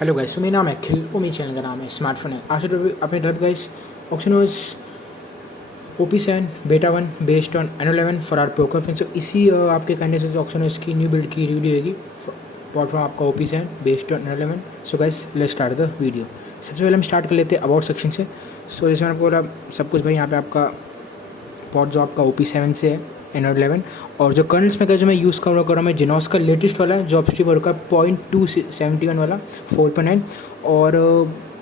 Hello guys, तो मेरा नाम है अखिल और मेरे चैनल का नाम है स्मार्टफोन है। आज अपने तरफ guys ऑक्सीनोस OP7 beta 1 based on N11 for our Poco friends. इसी आपके कहने से जो ऑक्सीनोस की न्यू बिल्ड की रिव्यू होगी प्लेटफॉर्म आपका OP7 based on N11। So guys let's start the video. सबसे पहले हम स्टार्ट कर लेते हैं अबाउट सेक्शन से। सो इसमें आपको बोला सब कुछ भाई यहाँ पे आपका पॉट जो आपका OP7 से है N11, और जो कर्नल्स में का जो मैं यूज़ कर रहा हूँ मैं जिनोस का लेटेस्ट वाला है जो अपस्ट्रीम वर्क का 0.271 वाला 4.9। और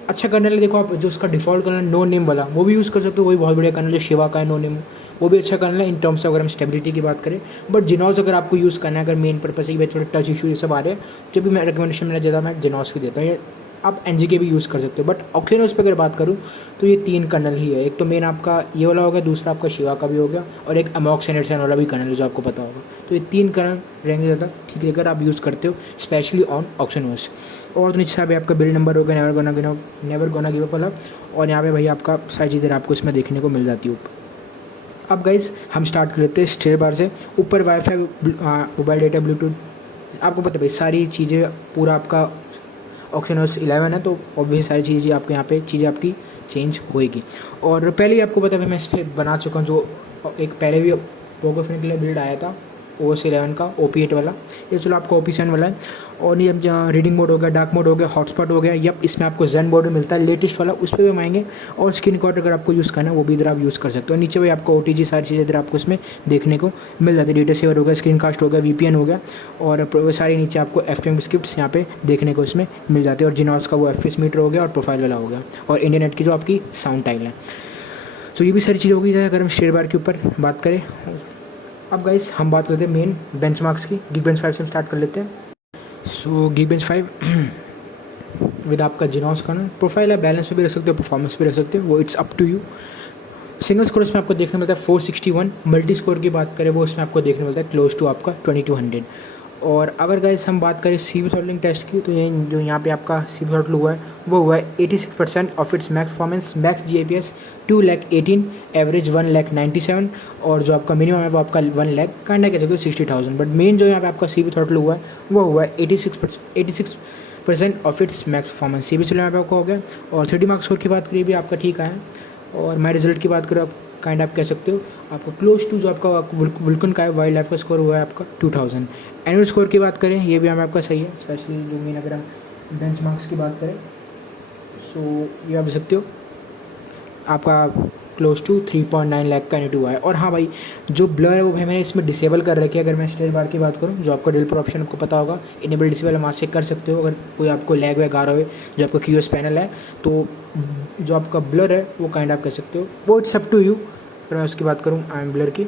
अच्छा कर्नल है। देखो आप जो उसका डिफ़ॉल्ट कर्नल नो नेम वाला वो भी यूज़ कर सकते हो, वही बहुत बढ़िया कर्नल है। शिवा का है नो नेम, वो भी अच्छा कर्नल है इन टर्म्स अगर हम स्टेबिलिटी की बात करें। बट जिनोस अगर आपको यूज़ करना है, अगर मेन पर्पस है कि भाई थोड़े टच इशू ये सब आ रहे हैं, जब भी मैं रिकमेंडेशन मेरा ज़्यादा मैं जिनोस की देता हूँ। आप NGK भी यूज़ कर सकते हो, बट ऑक्सीनोस पे अगर बात करूँ तो ये 3 कर्नल ही है। एक तो मेन आपका ये वाला हो गया, दूसरा आपका शिवा का भी हो गया, और एक अमोक्स एंडरसन वाला भी कर्नल है जो आपको पता होगा। तो ये 3 कर्नल रहेंगे ज़्यादा ठीक है अगर आप यूज़ करते हो स्पेशली ऑन ऑक्सीनोस। और तो नीचे साहब आपका बिल्ड नंबर हो गया नेवर गोना गिव अप वाला, और यहाँ पे भाई आपका सारी चीज़ें आपको इसमें देखने को मिल जाती है ऊपर। अब गाइस हम स्टार्ट कर लेते हैं स्टेयर बार से। ऊपर वाईफाई, मोबाइल डेटा, ब्लूटूथ, आपको पता है भाई सारी चीज़ें पूरा आपका ऑक्सीनोस 11 है, तो ऑब्वियस सारी चीज़ें आपके यहाँ पे चीज़ें आपकी चेंज होएगी। और पहले ही आपको पता है मैं इस पर बना चुका हूँ जो एक पहले भी पोको फिन के लिए बिल्ड आया था OS 11 का OP8 वाला। ये चलो आपको OP7 वाला है। और ये अब जहाँ रीडिंग मोड हो गया, डार्क मोड हो गया, हॉटस्पॉट हो गया, यप इसमें आपको जेन मोड में मिलता है लेटेस्ट वाला, उस पर भी हम आएंगे। और स्क्रीन रिकॉर्ड अगर आपको यूज़ करना है वो भी इधर आप यूज़ कर सकते हो। नीचे भाई आपको OTG सारी चीज़ें इधर आपको इसमें देखने को मिल जाती है। डेटा सेवर हो गया, स्क्रीन कास्ट हो गया, VPN हो गया, और सारे नीचे आपको FTM स्क्रिप्ट्स यहाँ पे देखने को इसमें मिल जाते हैं। और जिनॉस का वो FPS मीटर हो गया और प्रोफाइल वाला हो गया, और इंटरनेट की जो आपकी साउंड टाइल है। तो ये भी सारी चीज़ होगी अगर हम स्टेयर बार के ऊपर बात करें। अब गाइस हम बात करते हैं मेन बेंचमार्क्स की। Geekbench 5 से हम स्टार्ट कर लेते हैं। सो Geekbench 5 विद आपका जिनॉस का प्रोफाइल है, बैलेंस पे भी रख सकते हो, परफॉर्मेंस पे रख सकते हो, वो it's up to you. Single score इसमें आपको देखने मिलता है 461। मल्टी स्कोर की बात करें वो इसमें आपको देखने मिलता है क्लोज टू आपका 2200। और अगर गाइस हम बात करें CV थ्रॉटलिंग टेस्ट की, तो ये जो यहाँ पे आपका CV थ्रॉटल हुआ है वो हुआ है 86% of its max performance, max GAPS 218, average 197, और जो आपका मिनिमम है वो आपका 1 लाख काइंडा कह सकते हो 60,000। बट मेन जो यहाँ पे आपका CV थ्रॉटल हुआ है वो हुआ है 86% of its max performance. CV चलो यहाँ पे आपका हो गया। और 30 मार्क्स स्कोर की बात करिए भी आपका ठीक आया। और माई रिजल्ट की बात करो आप काइंड आप कह सकते हो आपका क्लोज टू जो आपका वुल्कन का है वाइल्ड लाइफ का स्कोर हुआ है आपका 2000। एनुअल स्कोर की बात करें ये भी हमें आपका सही है, स्पेशली जो मेन अगर हम बेंच मार्क्स की बात करें। सो ये आप देख सकते हो आपका क्लोज टू 3.9 लाख का नेटिव हुआ है। और हाँ भाई जो ब्लर है वो भाई मैंने इसमें डिसेबल कर रखी है। अगर मैं स्टेयर बार की बात करूँ, जो आपका डेवलपर ऑप्शन आपको पता होगा, इनेबल डिसेबल हम आज से कर सकते हो। अगर कोई आपको लैग वैग आ रहा हो, जो आपका QoS पैनल है, तो जो आपका ब्लर है वो काइंड आप कह सकते हो, वो इट्स अप टू यू। अगर मैं उसकी बात करूँ आई एम ब्लर की,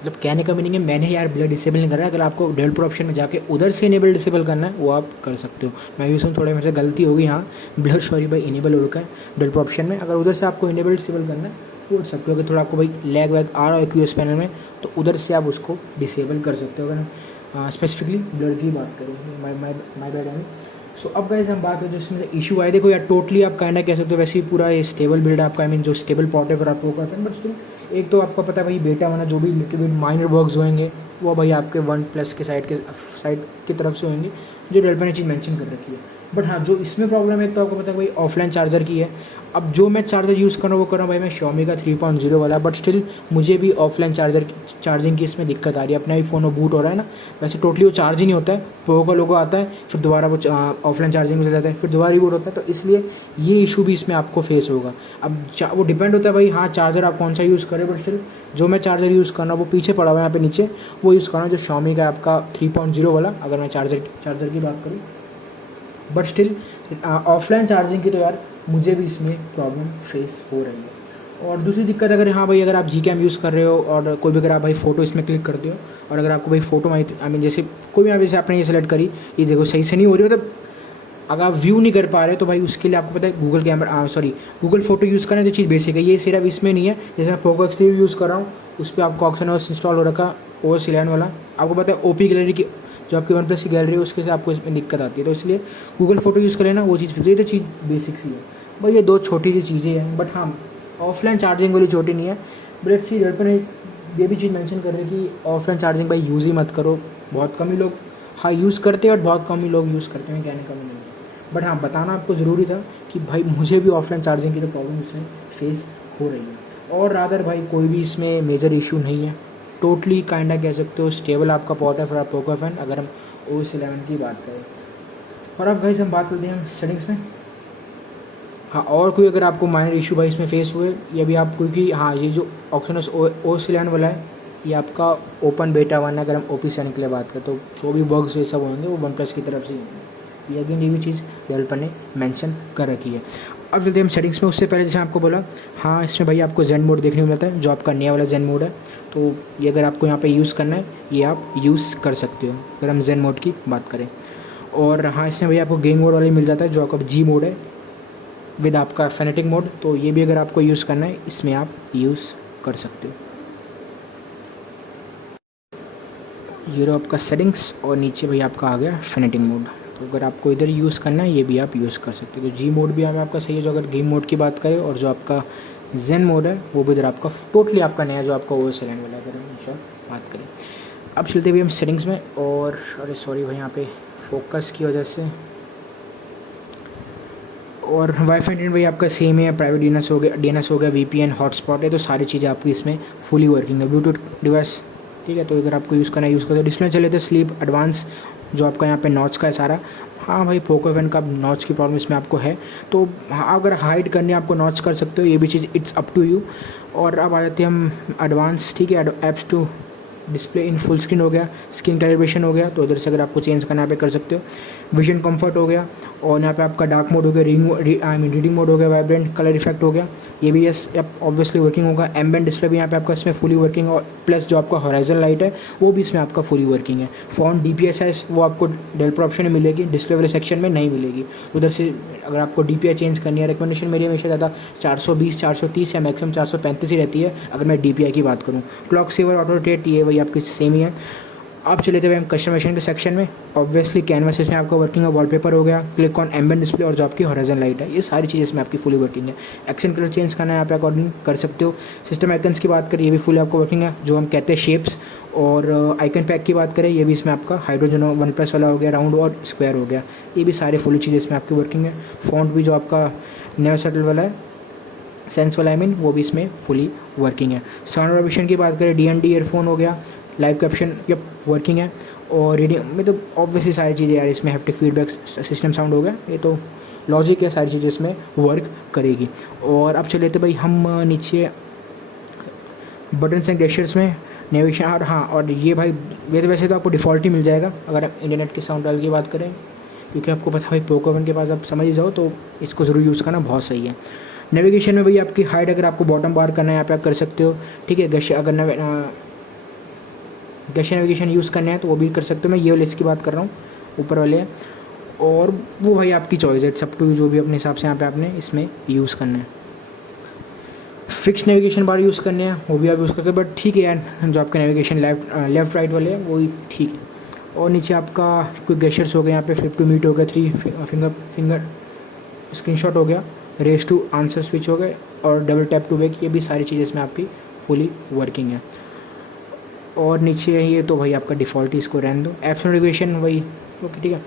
मतलब कहने का मीनिंग है मैंने यार ब्लर डिसेबल नहीं करा है। अगर आपको डेवलपर ऑप्शन में जाके उधर से इनेबल डिसेबल करना है वो आप कर सकते हो। मैं भी सुन थोड़ा मेरे से गलती होगी, हाँ ब्लर सॉरी भाई इनेबल हो रखा है डेवलपर ऑप्शन में। अगर उधर से आपको इनेबल डिसेबल करना है वो कर सकते हो। अगर थोड़ा आपको भाई लैग वैग आ रहा है QoS पैनल में, तो उधर से आप उसको डिसेबल कर सकते हो। अगर स्पेसिफिकली ब्लर की बात करूँ, माई बैड है। सो अब गाइस हम बात करें जो इसमें इशू आए, देखो यार टोटली आप काइंडा कह सकते हो वैसे ही पूरा ये स्टेबल बिल्ड आपका, आई मीन जो स्टेबल पॉट है फिर आप वो करते हैं। बट स्टिल एक तो आपको पता है भाई बेटा वाला जो भी लिटिल बिट माइनर वर्क्स होंगे वो भाई आपके OnePlus के साइड की तरफ से होंगे, जो डेवलपर ने चीज़ मेंशन कर रखी है। बट हाँ जो इसमें प्रॉब्लम है तो आपको पता है भाई ऑफलाइन चार्जर की है। अब जो मैं चार्जर यूज़ कर रहा हूँ वो कर रहा हूँ भाई मैं Xiaomi का 3.0 वाला, बट स्टिल मुझे भी ऑफलाइन चार्जिंग की इसमें दिक्कत आ रही है। अपना भी फ़ोन बूट हो रहा है ना, वैसे टोटली वो चार्ज ही नहीं होता है, पोको का लोगो आता है फिर दोबारा वो ऑफलाइन चार्जिंग में चला जाता है फिर दोबारा रिबूट होता है, तो इसलिए ये इशू भी इसमें आपको फेस होगा। अब वो डिपेंड होता है भाई हाँ चार्जर आप कौन सा यूज़ करें। बट स्टिल जो मैं चार्जर यूज़ कर रहा हूँ वो पीछे पड़ा हुआ है यहाँ पे नीचे, वो यूज़ कर रहा हूँ जो Xiaomi का है आपका 3.0 वाला, अगर मैं चार्जर की बात करूँ। बट स्टिल ऑफलाइन चार्जिंग की तो यार मुझे भी इसमें प्रॉब्लम फेस हो रही है। और दूसरी दिक्कत अगर हाँ भाई अगर आप Gcam यूज़ कर रहे हो और कोई भी अगर आप भाई फ़ोटो इसमें क्लिक करते हो, और अगर आपको भाई फ़ोटो आई मीन जैसे कोई भी आप जैसे आपने ये सेलेक्ट करी, ये देखो सही से नहीं हो रही, मतलब अगर आप व्यू नहीं कर पा रहे तो भाई उसके लिए आपको पता है गूगल फ़ोटो यूज़ करना, तो चीज़ बेसिक है। ये सिर्फ इसमें नहीं है, जैसे मैं पोको X3 यूज़ कर रहा हूँ उस पर आपको ऑक्सीनोस इंस्टॉल हो रखा OS 11 वाला। आपको पता है OP गैलरी की जो आपकी OnePlus की गैलरी है उसके से आपको इसमें दिक्कत आती है, तो इसलिए गूगल फ़ोटो यूज़ करें ना वो चीज़ फिक्स है। तो चीज़ बेसिक सी है भाई, ये दो छोटी सी चीज़ें हैं। बट हाँ ऑफलाइन चार्जिंग वाली छोटी नहीं है। बट सी डेवलपर ने ये भी चीज़ मेंशन कर रही है कि ऑफलाइन चार्जिंग भाई यूज़ ही मत करो। बहुत कम ही लोग हाँ यूज़ करते हैं और बहुत कम ही लोग यूज़ करते हैं, कहने का नहीं। बट हाँ बताना आपको ज़रूरी था कि भाई मुझे भी ऑफलाइन चार्जिंग की तो प्रॉब्लम इसमें फेस हो रही है। और रादर भाई कोई भी इसमें मेजर इशू नहीं है, टोटली काइंडा कह सकते हो स्टेबल आपका पोर्ट है फॉर आप पोको फैन, अगर हम OS 11 की बात करें। और अब भाई हम बात करते हैं हम सेटिंग्स में। हाँ और कोई अगर आपको माइनर इशू भाई इसमें फेस हुए, ये भी आप क्योंकि हाँ ये जो ऑप्शनस OS 11 वाला है ये आपका ओपन बेटा वन है, अगर हम OP 7 के लिए बात करें तो जो भी बग्स ये सब होंगे वो वन प्लस की तरफ से ही होंगे। ये अगेन ये भी चीज़ डेवलपर ने मेंशन कर रखी है। अब चलते हम सेटिंग्स में, उससे पहले जैसे आपको बोला हाँ इसमें भाई आपको जेन मोड देखने को मिलता है, जो आपका नया वाला जेन मोड है, तो ये अगर आपको यहाँ पे यूज़ करना है ये आप यूज़ कर सकते हो अगर हम जेन मोड की बात करें। और हाँ इसमें भाई आपको गेम मोड वाला मिल जाता है जो आपका जी मोड है विद आपका फेनेटिक मोड, तो ये भी अगर आपको यूज़ करना है इसमें आप यूज़ कर सकते हो। ये रहा आपका सेटिंग्स और नीचे भाई आपका आ गया फेनेटिक मोड, तो अगर आपको इधर यूज़ करना है ये भी आप यूज़ कर सकते हो। तो जी मोड भी हमें आपका सही है जो अगर गेम मोड की बात करें, और जो आपका जेन मोड है वो भी इधर आपका टोटली आपका नया जो आपका OS 11 वाला है अगर हम इसका बात करें। अब चलते भी हम सेटिंग्स में, और अरे सॉरी भाई यहाँ पे फोकस की वजह से, और वाईफाई इंटरनेट भाई आपका सेम है, प्राइवेट DNS हो गया VPN हॉटस्पॉट है, तो सारी चीज़ें आपकी इसमें फुली वर्किंग है। ब्लूटूथ डिवाइस ठीक है, तो अगर आपको यूज़ करना है यूज़ करो। डिस्प्ले चले थे स्लीप एडवांस जो आपका यहाँ पे नॉच का है सारा। हाँ भाई पोको फैन का नॉच की प्रॉब्लम इसमें आपको है, तो हाँ अगर हाइड करनी है आपको नॉच कर सकते हो, ये भी चीज़ इट्स अप टू यू। और अब आ जाते हैं हम एडवांस, ठीक है, apps to display in full screen हो गया, स्क्रीन कैलिब्रेशन हो गया, तो उधर से अगर आपको चेंज करना है यहाँ पे कर सकते हो। विजन कंफर्ट हो गया, और यहाँ पे आपका डार्क मोड हो गया, रीडिंग मोड हो गया, वाइब्रेंट कलर इफेक्ट हो गया, ये भी यस ऑब्वियसली वर्किंग होगा। एम्बिएंट डिस्प्ले भी यहाँ पे आपका इसमें फुली वर्किंग, और प्लस जो आपका हॉराइजन लाइट है वो भी इसमें आपका फुली वर्किंग है। फ़ॉन्ट DPI साइज वो आपको डेवलपर ऑप्शन में मिलेगी, डिस्प्ले वाले सेक्शन में नहीं मिलेगी। उधर से अगर आपको DPI चेंज करनी है, रिकमेंडेशन मेरी हमेशा ज़्यादा 420 430 या मैक्सिमम 435 ही रहती है अगर मैं DPI की बात करूँ। क्लॉक सेवर ऑटो रोटेट ये वही आपकी सेम ही है। अब चले थे हम कस्टमाइजेशन के सेक्शन में। ऑब्वियसली कैनवास इसमें आपका वर्किंग है, वॉलपेपर हो गया, क्लिक ऑन एम्बिएंट डिस्प्ले, और जो आपकी हॉराइजन लाइट है, ये सारी चीज़ें इसमें आपकी फुली वर्किंग है। एक्शन कलर चेंज करना है यहाँ पे अकॉर्डिंग कर सकते हो। सिस्टम आइकन्स की बात करें ये भी फुल आपको वर्किंग है, जो हम कहते हैं शेप्स। और आइकन पैक की बात करें ये भी इसमें आपका हाइड्रोजन वन प्लस वाला हो गया, राउंड और स्क्वायर हो गया, ये भी सारे फुल चीज़ें इसमें आपकी वर्किंग है। फॉन्ट भी जो आपका नया सेटल वाला है, सेंस वाला वो भी इसमें फुली वर्किंग है। साउंड वाइब्रेशन की बात करें DND ईयरफोन हो गया, लाइव कैप्शन ये वर्किंग है, और रीडिंग में तो ऑब्वियसली सारी चीज़ें यार इसमें हैप्टिक फीडबैक सिस्टम साउंड हो गया, ये तो लॉजिक है, सारी चीज़ें इसमें वर्क करेगी। और अब चले थे भाई हम नीचे बटन्स एंड गेस्चर्स में नेविगेशन, और हाँ और ये भाई वैसे तो आपको डिफ़ॉल्ट ही मिल जाएगा अगर आप इंटरनेट की साउंड डाल की बात करें, क्योंकि आपको पता है भाई पोको वन के पास आप समझ ही जाओ, तो इसको ज़रूर यूज़ करना बहुत सही है। नेविगेशन में भाई आपकी हाइट अगर आपको बॉटम बार करना है यहाँ पे आप कर सकते हो, ठीक है। अगर गैश नेविगेशन यूज़ करना है तो वो भी कर सकते हो, मैं ये वाले इसकी बात कर रहा हूँ ऊपर वाले हैं, और वो भाई आपकी चॉइस है, इट्स अप टू जो भी अपने हिसाब से यहाँ पे आपने इसमें यूज़ करना है। फिक्स नेविगेशन बार यूज़ करने हैं वो भी आप यूज़ करते हो, बट ठीक है यार जो आपके नेविगेशन लेफ्ट राइट वाले हैं वो ही ठीक है। और नीचे आपका कोई गेस्चर्स हो गए, यहाँ पे फ्लिप टू मीट हो गया, 3 फिंगर स्क्रीनशॉट हो गया, रेस टू आंसर स्विच हो गए, और डबल टैप टू बैक, ये भी सारी चीज़ें इसमें आपकी फुली वर्किंग है। और नीचे ये तो भाई आपका डिफ़ॉल्ट ही, इसको रहने दो। ऐप्स नोटिफिकेशन वही ओके ठीक है।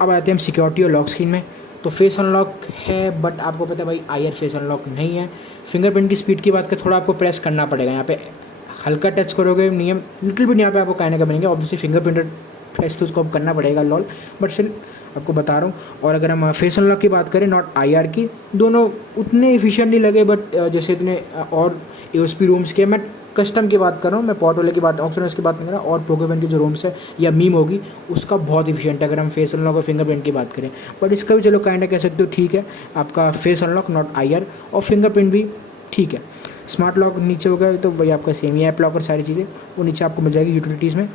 अब आते हैं हम सिक्योरिटी और लॉक स्क्रीन में। तो फेस अनलॉक है, बट आपको पता है भाई IR फेस अनलॉक नहीं है। फिंगरप्रिंट की स्पीड की बात करें, थोड़ा आपको प्रेस करना पड़ेगा, यहाँ पे हल्का टच करोगे नियम लिटिल बिट यहाँ पे आपको कहने का बनेगा, ऑब्वियसली फिंगरप्रिंट प्रेस तो उसको अब करना पड़ेगा लॉल, बट स्टिल आपको बता रहा हूँ। और अगर हम फेस अनलॉक की बात करें नॉट IR की, दोनों उतने इफिशिएंट नहीं लगे, बट जैसे इतने और AOSP रूम्स के, मैं कस्टम की बात कर रहा हूँ, मैं पॉट वाले की बात ऑप्शनल्स की बात नहीं कर रहा, और पोकोवन की जो रूम्स है या मीम होगी उसका बहुत इफिशिएंट है अगर हम फेस अनलॉक और फिंगरप्रिंट की बात करें। बट इसका भी चलो काइंड कह सकते हो ठीक है, आपका फेस अनलॉक नॉट IR, और फिंगरप्रिंट भी ठीक है। स्मार्ट लॉक नीचे हो गया तो वही आपका सेम ही ऐप लॉक और सारी चीज़ें वो नीचे आपको मिल जाएगी यूटिलिटीज़ में।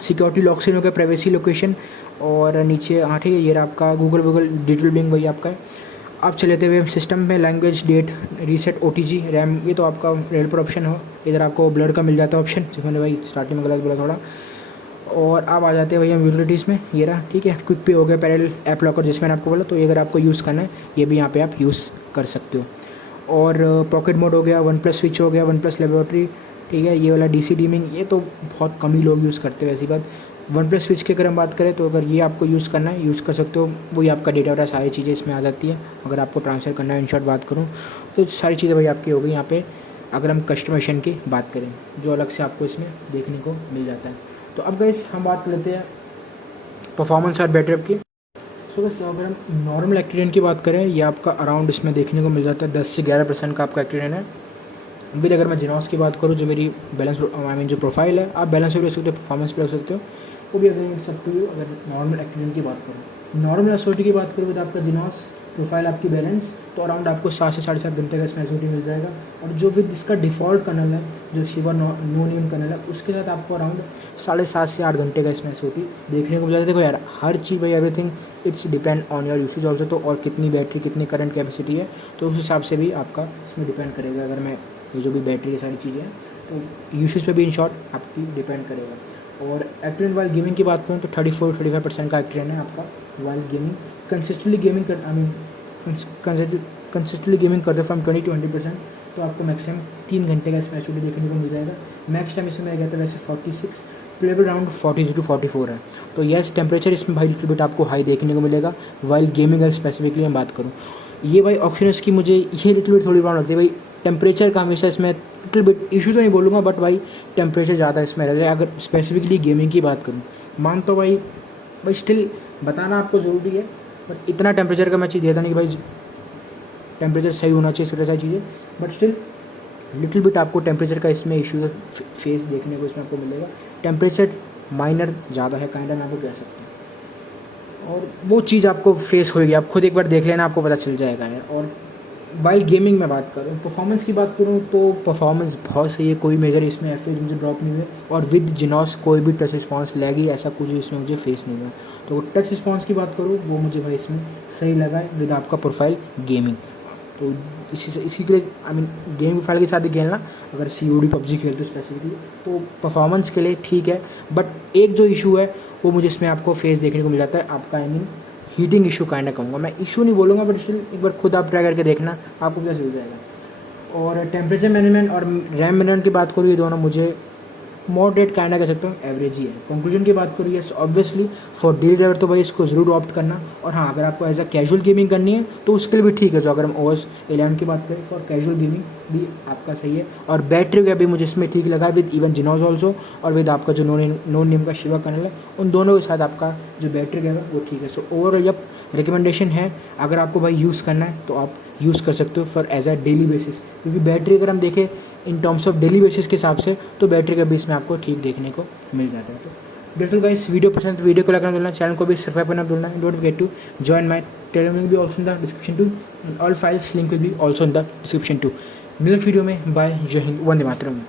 सिक्योरिटी लॉक स्क्रीन हो गया, प्राइवेसी लोकेशन, और नीचे हाँ ठीक है ये रहा आपका गूगल डिजिटल बिंग वही आपका है। अब चले थे हुए सिस्टम में language date reset OTG RAM, ये तो आपका रेल पर ऑप्शन हो, इधर आपको ब्लर का मिल जाता है ऑप्शन, जो मैंने भाई स्टार्टिंग में गलत बोला थोड़ा। और अब आ जाते हैं भैया यूटिलिटीज़ में, ये रहा ठीक है। क्विक पे हो गया, पैरेलल ऐप लॉकर जिसमें मैंने आपको बोला, तो ये अगर आपको यूज़ करना है ये भी यहाँ पे आप यूज़ कर सकते हो। और पॉकेट मोड हो गया, वन प्लस स्विच हो गया, वन प्लस लेबोरेटरी, ठीक है। ये वाला DC डीमिंग ये तो बहुत कम ही लोग यूज़ करते हैं वैसी बात, वन प्लस स्विच की अगर हम बात करें तो अगर ये आपको यूज़ करना है यूज़ कर सकते हो, वही आपका डेटा वगैरह सारी चीज़ें इसमें आ जाती है। अगर आपको ट्रांसफ़र करना है, इन शॉर्ट बात करूँ तो सारी चीज़ें भाई आपकी हो गई यहाँ पे। अगर हम कस्टमाइजेशन की बात करें जो अलग से आपको इसमें देखने को मिल जाता है। तो अब गाइस हम बात कर लेते हैं परफॉर्मेंस और बैटरी की। सो बस अगर हम नॉर्मल एक्टिवेशन की बात करें, ये आपका अराउंड इसमें देखने को मिल जाता है 10 से 11% का आपका एक्टिवेशन है। विद अगर मैं जिनॉस की बात करूँ, जो मेरी बैलेंस आई मीन जो प्रोफाइल है, आप बैलेंस भी रख सकते हो, परफॉर्मेंस भी रख सकते हो, वो भी अगर सब टू यू। अगर नॉर्मल एक्टिवेशन की बात करूँ, नॉर्मल एसओटी की बात करूँ विद आपका जिनॉस प्रोफाइल आपकी बैलेंस, तो अराउंड आपको 7 से 7.5 घंटे का इसमें एसओटी मिल जाएगा। और जो विद इसका डिफ़ॉल्ट कर्नल है, जो शिवा नो नेम कर्नल है, उसके साथ आपको अराउंड 7.5 से 8 घंटे का इसमें एसओटी देखने को मिल जाता है। देखो यार, हर चीज़ भाई everything it's depend on your usage also. तो और कितनी बैटरी, कितनी करंट कैपेसिटी है, तो उस हिसाब से भी आपका इसमें डिपेंड करेगा। अगर मैं ये जो भी बैटरी की सारी चीज़ें हैं, तो यूसेज पे भी इन शॉर्ट आपकी डिपेंड करेगा। और एक्टिवेशन वाइल गेमिंग की बात करूँ तो 34-35% का एक्टिवेशन है आपका वाइल गेमिंग। कंसिस्टेंटली गेमिंग कर आई मीन कंसिस्टेंटली गेमिंग करते फ्रॉम 20% तो आपको मैक्सिमम 3 घंटे का इसमें एसओटी देखने को मिल जाएगा। मैक्स टाइम इसमें गया था वैसे 46, प्लेबल राउंड 40 to 44 है। तो यस, टेम्परेचर इसमें भाई लिटिल बिट आपको हाई देखने को मिलेगा वाइल गेमिंग। अगर स्पेसिफिकली मैं बात करूँ, ये भाई ऑप्शन इसकी मुझे ये लिटिल बिट थोड़ी प्रॉब्लम लगती है भाई। टेम्परेचर का हमेशा इसमें लिटिल बिट इशू तो नहीं बोलूँगा, बट भाई टेम्परेचर ज़्यादा इसमें रहता है। अगर स्पेसिफिकली गेमिंग की बात करूँ, मान तो भाई स्टिल बताना आपको ज़रूरी है, बट इतना टेम्परेचर का मैं चीज़ देता नहीं कि भाई टेम्परेचर सही होना चाहिए, सारी चीज़ें, बट स्टिल लिटिल बिट आपको टेम्परेचर का इसमें इशू फेस देखने को इसमें आपको मिलेगा। टेम्परेचर माइनर ज़्यादा है, काइंड ऑफ आपको कह सकते हैं, और वो चीज़ आपको फेस होगी। आप खुद एक बार देख लेना, आपको पता चल जाएगा यार। और वाइल गेमिंग में बात करूँ, परफॉर्मेंस की बात करूँ तो परफॉर्मेंस बहुत सही है, कोई मेजर इसमें एफएच मुझे ड्रॉप नहीं हुए। और विद जिनॉस कोई भी टच रिस्पॉन्स लैगी ऐसा कुछ इसमें मुझे फेस नहीं हुआ। तो टच रिस्पॉन्स की बात करूँ, वो मुझे भाई इसमें सही लगा है विद आपका प्रोफाइल गेमिंग। तो इसी के लिए आई मीन गेम फाइल के साथ ही खेलना, अगर COD PUBG खेलते हो स्पेसिफिकली, तो परफॉर्मेंस के लिए ठीक है। बट एक जो इशू है वो मुझे इसमें आपको फेस देखने को मिल जाता है, आपका I mean heating issue kind of कहूँगा मैं, इशू नहीं बोलूँगा, बट स्टिल एक बार खुद आप ट्राई करके देखना, आपको पता चल जाएगा। और टेम्परेचर मैनेजमेंट और रैम मैनेजमेंट की बात करूँ, ये दोनों मुझे मॉडरेट काइंड कह सकता हूँ, एवरेज ही है। कंक्लूजन की बात करूँ, yes obviously for daily driver तो भाई इसको ज़रूर ऑप्ट करना। और हाँ, अगर आपको एज अ कैजुअल गेमिंग करनी है तो उसके लिए भी ठीक है। जो अगर हम OS 11 की बात करें, फॉर कैजुअल गेमिंग भी आपका सही है। और बैटरी का भी मुझे इसमें ठीक लगा विद इवन जिनॉस ऑल्सो, और विद आपका जो नोन नेम का शिवा कर्नल है, उन दोनों के साथ आपका जो बैटरी का है वो ठीक है। सो ओवरऑल जब रिकमेंडेशन है, अगर आपको भाई यूज़ करना है तो आप यूज़ कर सकते हो for as a daily basis. क्योंकि बैटरी अगर हम देखें in terms of daily basis के हिसाब से, तो बैटरी का भी इसमें आपको ठीक देखने को मिल जाता है। तो बिल्कुल गाइस, वीडियो पसंद तो वीडियो को लाइक करना भूलना, चैनल को भी सब्सक्राइब करना भूलना। Don't forget to join my Telegram link भी also in the description too, all files link will be also in the description too. Next video में बाय, जय हिंद, वंदे मातरम।